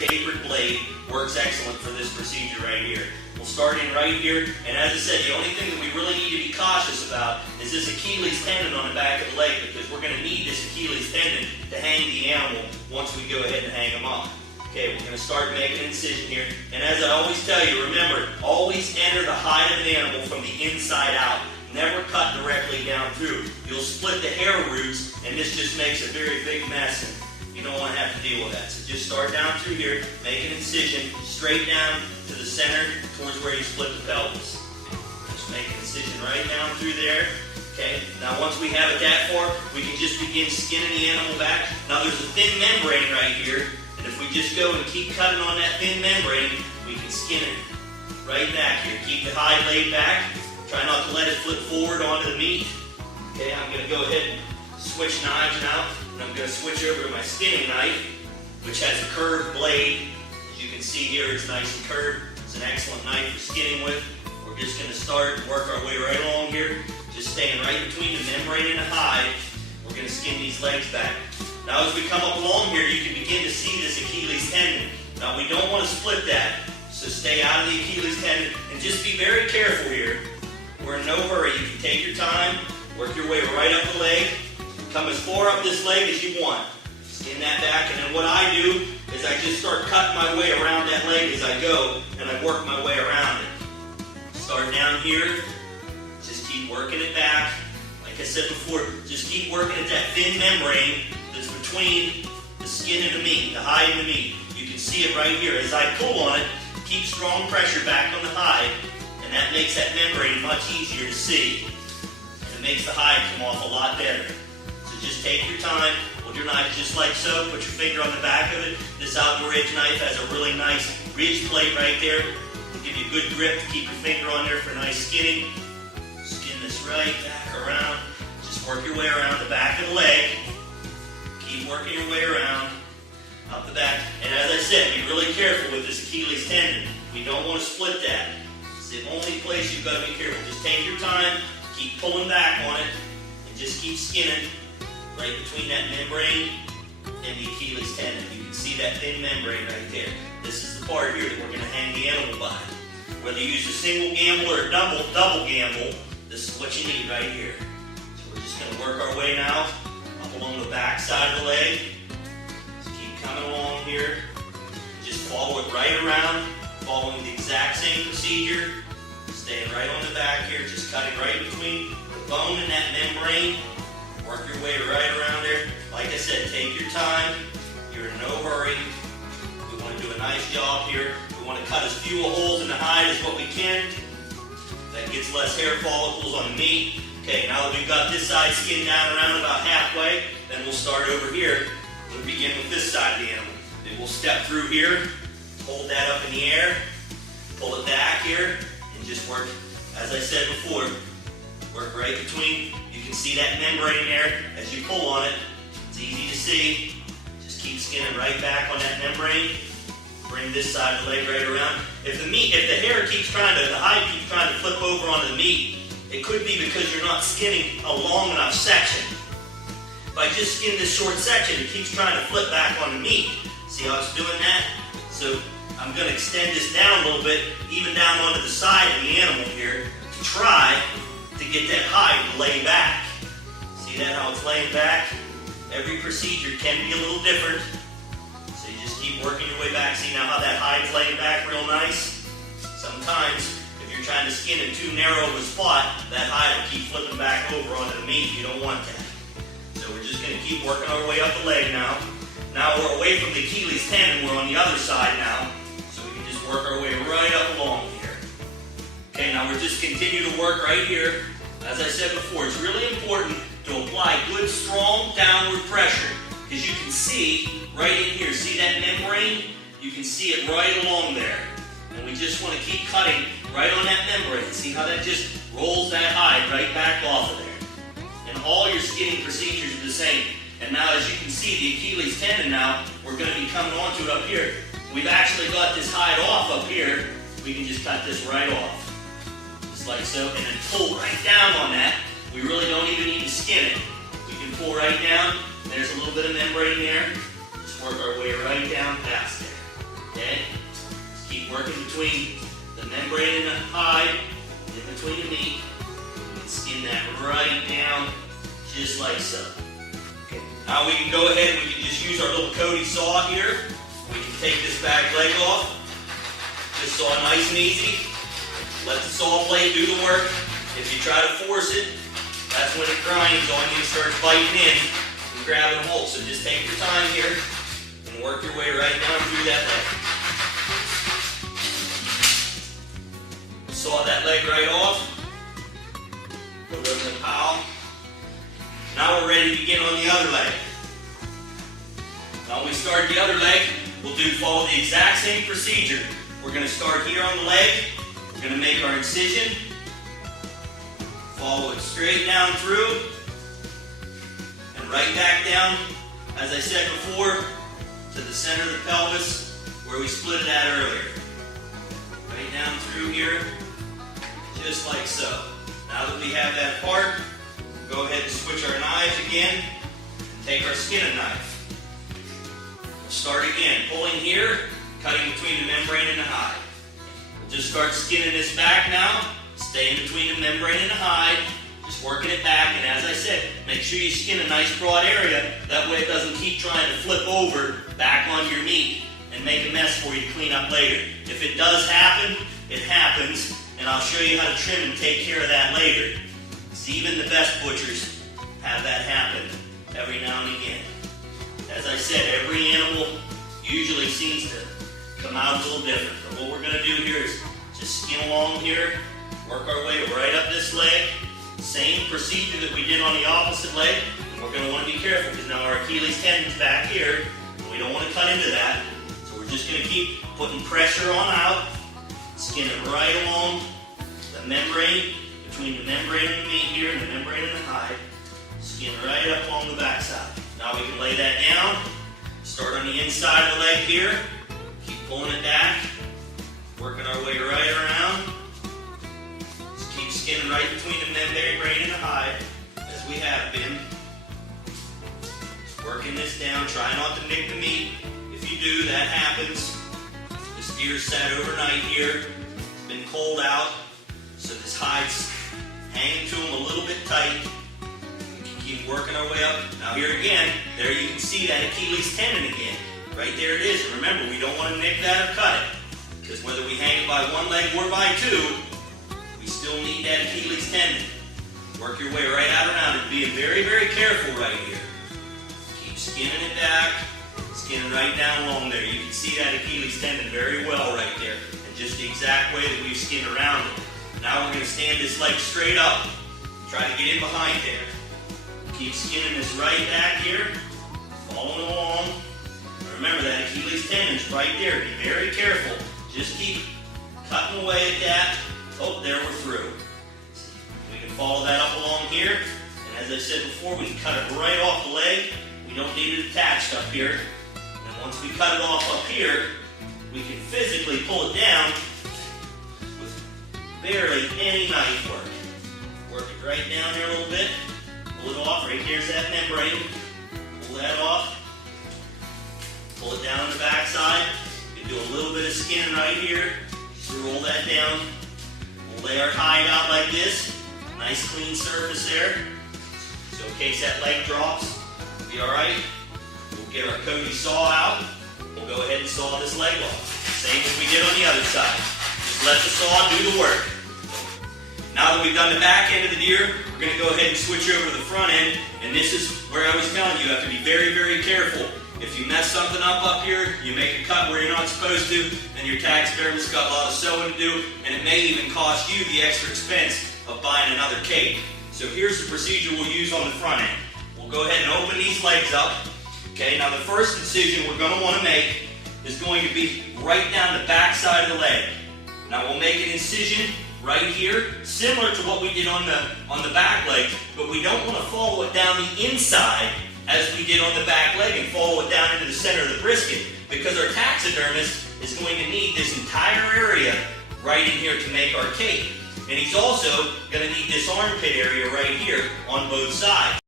tapered blade works excellent for this procedure right here. We'll start in right here, and as I said, the only thing that we really need to be cautious about is this Achilles tendon on the back of the leg, because we're going to need this Achilles tendon to hang the animal once we go ahead and hang him up. Okay, we're going to start making an incision here, and as I always tell you, remember, always enter the hide of an animal from the inside out. Never cut directly down through. You'll split the hair roots, and this just makes a very big mess, and you don't want to have to deal with that. So just start down through here, make an incision straight down to the center towards where you split the pelvis. Just make an incision right down through there. Okay, now once we have it that far, we can just begin skinning the animal back. Now there's a thin membrane right here, and if we just go and keep cutting on that thin membrane, we can skin it right back here. Keep the hide laid back. Try not to let it flip forward onto the meat. Okay, I'm going to go ahead and switch knives now. And I'm going to switch over to my skinning knife, which has a curved blade. As you can see here, it's nice and curved. It's an excellent knife for skinning with. We're just going to start and work our way right along here, just staying right between the membrane and the hide. We're going to skin these legs back. Now as we come up along here, you can begin to see this Achilles tendon. Now we don't want to split that, so stay out of the Achilles tendon and just be very careful here. We're in no hurry. You can take your time, work your way right up the leg, come as far up this leg as you want. Skin that back, and then what I do is I just start cutting my way around that leg as I go, and I work my way around it. Start down here, just keep working it back. Like I said before, just keep working at that thin membrane that's between the skin and the meat, the hide and the meat. You can see it right here. As I pull on it, keep strong pressure back on the hide, and that makes that membrane much easier to see. And it makes the hide come off a lot better. So just take your time, hold your knife just like so, put your finger on the back of it. This Alpha Ridge knife has a really nice ridge plate right there. It'll give you a good grip to keep your finger on there for nice skinning. Skin this right back around. Just work your way around the back of the leg. Keep working your way around, up the back. And as I said, be really careful with this Achilles tendon. We don't want to split that. It's the only place you've got to be careful. Just take your time, keep pulling back on it, and just keep skinning right between that membrane and the Achilles tendon. You can see that thin membrane right there. This is the part here that we're going to hang the animal by. Whether you use a single gamble or a double gamble, this is what you need right here. So we're just going to work our way now up along the back side of the leg. Just keep coming along here. Just follow it right around, following the exact same procedure. Staying right on the back here, just cutting right between the bone and that membrane. Work your way right around there. Like I said, take your time. You're in no hurry. We want to do a nice job here. We want to cut as few holes in the hide as what we can. That gets less hair follicles on the meat. Okay, now that we've got this side skinned down around about halfway, then we'll start over here. We'll begin with this side of the animal. Then we'll step through here, hold that up in the air, pull it back here, and just work, as I said before, work right between. You can see that membrane there. As you pull on it, it's easy to see. Just keep skinning right back on that membrane. Bring this side of the leg right around. If the hide keeps trying to flip over onto the meat, it could be because you're not skinning a long enough section. If I just skin this short section, it keeps trying to flip back on the meat. See how it's doing that? So I'm going to extend this down a little bit, even down onto the side of the animal here, to try to get that hide to lay back. See that, how it's laying back? Every procedure can be a little different. So you just keep working your way back. See now how that hide's laying back real nice? Sometimes, if you're trying to skin in too narrow of a spot, that hide will keep flipping back over onto the meat. You don't want that. So we're just going to keep working our way up the leg now. Now we're away from the Achilles tendon. We're on the other side now. So we can just work our way right up along here. Okay, now we're just continue to work right here. As I said before, it's really important to apply good, strong downward pressure. As you can see right in here, see that membrane? You can see it right along there. And we just want to keep cutting right on that membrane. See how that just rolls that hide right back off of there. And all your skinning procedures are the same. And now as you can see, the Achilles tendon now, we're going to be coming onto it up here. We've actually got this hide off up here. We can just cut this right off. Just like so. And then pull right down on that. We really don't even need to skin it. We can pull right down. There's a little bit of membrane there. Just work our way right down past there. working between the membrane and the hide, in between the meat. You can skin that right down, just like so. Okay. Now we can go ahead and we can just use our little Cody saw here. We can take this back leg off. Just saw nice and easy. Let the saw blade do the work. If you try to force it, that's when it grinds on you and starts biting in and grabbing hold. So just take your time here and work your way right down through that leg. Saw that leg right off. Put it in the pile. Now we're ready to begin on the other leg. Now when we start the other leg, we'll follow the exact same procedure. We're going to start here on the leg. We're going to make our incision. Follow it straight down through. And right back down, as I said before, to the center of the pelvis where we split it at earlier. Right down through here, just like so. Now that we have that apart, we'll go ahead and switch our knives again and take our skinning knife. We'll start again, pulling here, cutting between the membrane and the hide. We'll just start skinning this back now. Stay in between the membrane and the hide, just working it back. And as I said, make sure you skin a nice broad area. That way it doesn't keep trying to flip over back onto your meat and make a mess for you to clean up later. If it does happen, it happens. And I'll show you how to trim and take care of that later. So even the best butchers have that happen every now and again. As I said, every animal usually seems to come out a little different. But what we're going to do here is just skin along here, work our way right up this leg. Same procedure that we did on the opposite leg. And we're going to want to be careful because now our Achilles tendon's back here. And we don't want to cut into that. So we're just going to keep putting pressure on out. Skin it right along the membrane, between the membrane and the meat here and the membrane and the hide. Skin right up along the backside. Now we can lay that down. Start on the inside of the leg here. Keep pulling it back. Working our way right around. Just keep skinning right between the membrane and the hide, as we have been. Working this down. Try not to nick the meat. If you do, that happens. This deer's sat overnight here. It's been cold out, so this hide's hanging to him a little bit tight. We can keep working our way up. Now here again, there you can see that Achilles tendon again. Right there it is. And remember, we don't want to nick that or cut it, because whether we hang it by one leg or by two, we still need that Achilles tendon. Work your way right out around it. Being very, very careful right here. Keep skinning it back. Skinning right down along there. You can see that Achilles tendon very well right there. And just the exact way that we've skinned around it. Now we're going to stand this leg straight up. Try to get in behind there. Keep skinning this right back here. Following along. Remember that Achilles tendon's right there. Be very careful. Just keep cutting away at that. Oh, there we're through. We can follow that up along here. And as I said before, we can cut it right off the leg. We don't need it attached up here. Once we cut it off up here, we can physically pull it down with barely any knife work. Work it right down there a little bit. Pull it off. Right there's that membrane. Pull that off. Pull it down on the backside. You can do a little bit of skinning right here. Just roll that down. We'll lay our hide out like this. Nice clean surface there. So in case that leg drops, it'll be alright. We'll get our Cody saw out. We'll go ahead and saw this leg off. Same as we did on the other side. Just let the saw do the work. Now that we've done the back end of the deer, we're going to go ahead and switch over to the front end. And this is where I was telling you, you have to be very, very careful. If you mess something up here, you make a cut where you're not supposed to, then your taxidermist got a lot of sewing to do, and it may even cost you the extra expense of buying another cape. So here's the procedure we'll use on the front end. We'll go ahead and open these legs up. Okay, now the first incision we're going to want to make is going to be right down the back side of the leg. Now we'll make an incision right here, similar to what we did on the back leg, but we don't want to follow it down the inside as we did on the back leg and follow it down into the center of the brisket, because our taxidermist is going to need this entire area right in here to make our cape. And he's also going to need this armpit area right here on both sides.